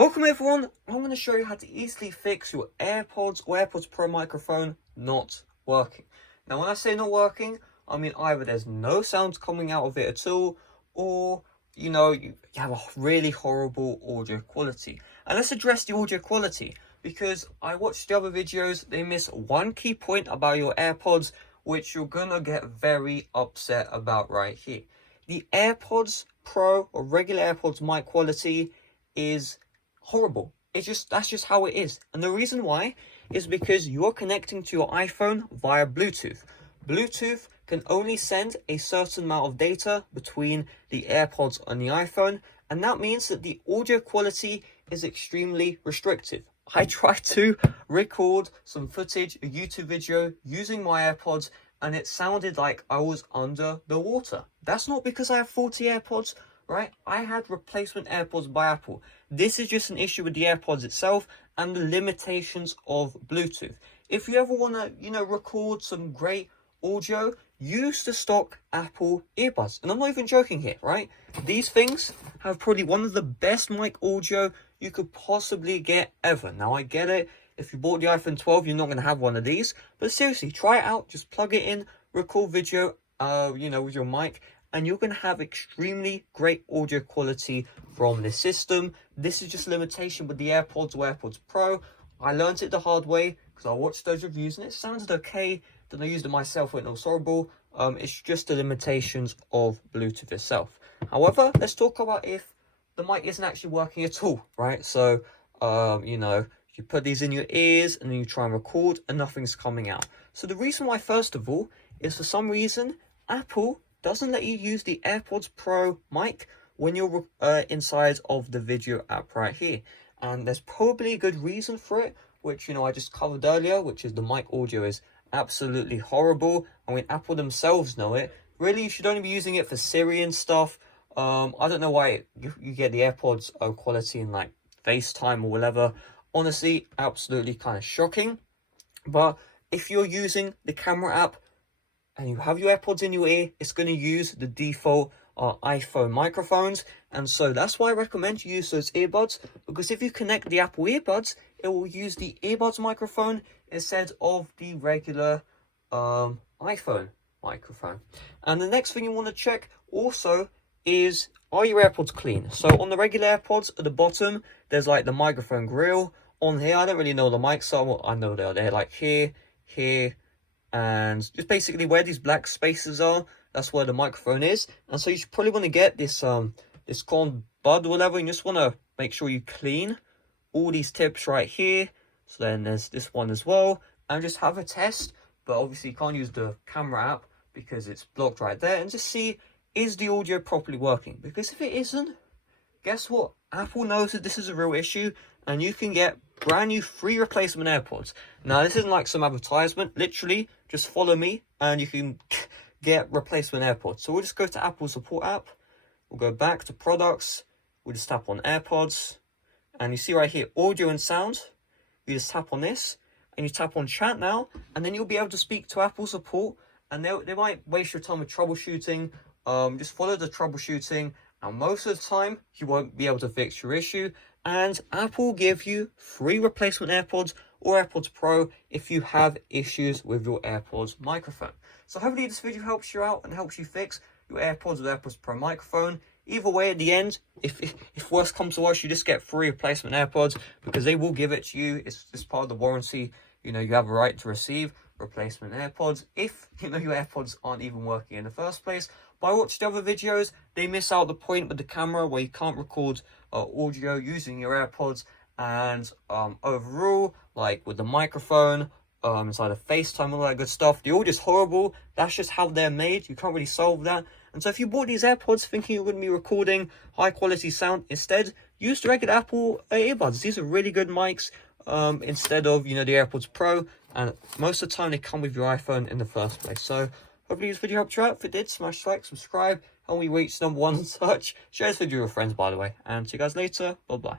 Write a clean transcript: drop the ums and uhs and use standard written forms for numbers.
Welcome everyone, I'm going to show you how to easily fix your AirPods or AirPods Pro microphone not working. Now when I say not working, I mean either there's no sounds coming out of it at all, or you have a really horrible audio quality. And let's address the audio quality, because I watched the other videos, they miss one key point about your AirPods, which you're going to get very upset about right here. The AirPods Pro or regular AirPods mic quality is horrible. That's just how it is. And the reason why is because you're connecting to your iPhone via Bluetooth. Bluetooth can only send a certain amount of data between the AirPods and the iPhone, and that means that the audio quality is extremely restrictive. I tried to record some footage, a YouTube video using my AirPods, and it sounded like I was under the water. That's not because I have faulty AirPods, right? I had replacement AirPods by Apple. This is just an issue with the AirPods itself and the limitations of Bluetooth. If you ever want to, record some great audio, use the stock Apple earbuds. And I'm not even joking here, right? These things have probably one of the best mic audio you could possibly get ever. Now, I get it. If you bought the iPhone 12, you're not going to have one of these. But seriously, try it out. Just plug it in, record video, with your mic, and you're going to have extremely great audio quality from this system. This is just a limitation with the AirPods or AirPods Pro. I learned it the hard way because I watched those reviews and it sounded okay. Then I used it myself and it was horrible. It's just the limitations of Bluetooth itself. However, let's talk about if the mic isn't actually working at all, right? So, you put these in your ears and then you try and record and nothing's coming out. So the reason why, first of all, is for some reason, Apple doesn't let you use the AirPods Pro mic when you're inside of the video app right here. And there's probably a good reason for it, which, I just covered earlier, which is the mic audio is absolutely horrible. I mean, Apple themselves know it. Really, you should only be using it for Siri and stuff. I don't know why you get the AirPods quality in like FaceTime or whatever. Honestly, absolutely kind of shocking. But if you're using the camera app and you have your AirPods in your ear, it's going to use the default iPhone microphones. And so that's why I recommend you use those earbuds, because if you connect the Apple earbuds, it will use the AirPods microphone instead of the regular iPhone microphone. And the next thing you want to check also is, are your AirPods clean? So on the regular AirPods at the bottom, there's like the microphone grill. On here, I don't really know the mics are. Well, I know they're like here, and just basically where these black spaces are, that's where the microphone is. And so you should probably want to get this this corn bud or whatever, and you just want to make sure you clean all these tips right here. So then there's this one as well, and just have a test. But obviously you can't use the camera app because it's blocked right there, and just see, is the audio properly working? Because if it isn't, guess what? Apple knows that this is a real issue, and you can get brand new free replacement AirPods. Now, this isn't like some advertisement. Literally, just follow me and you can get replacement AirPods. So we'll just go to Apple support app. We'll go back to products. We'll just tap on AirPods. And you see right here, audio and sound. You just tap on this and you tap on chat now. And then you'll be able to speak to Apple support. And they might waste your time with troubleshooting. Just follow the troubleshooting. And most of the time, you won't be able to fix your issue. And Apple will give you free replacement AirPods or AirPods Pro if you have issues with your AirPods microphone. So hopefully this video helps you out and helps you fix your AirPods or AirPods Pro microphone. Either way, at the end, if worse comes to worse, you just get free replacement AirPods, because they will give it to you. It's just part of the warranty. You have a right to receive replacement AirPods if your AirPods aren't even working in the first place. But I watched the other videos, they miss out the point with the camera where you can't record audio using your AirPods. And overall, like with the microphone, inside of FaceTime, all that good stuff, the audio's horrible. That's just how they're made. You can't really solve that. And so if you bought these AirPods thinking you're going to be recording high quality sound, instead use the regular Apple earbuds. These are really good mics instead of the AirPods Pro, and most of the time they come with your iPhone in the first place. So hopefully this video helped you out. If it did, smash like, subscribe, and we reach #1 search. Share this video with your friends, by the way, and see you guys later. Bye bye.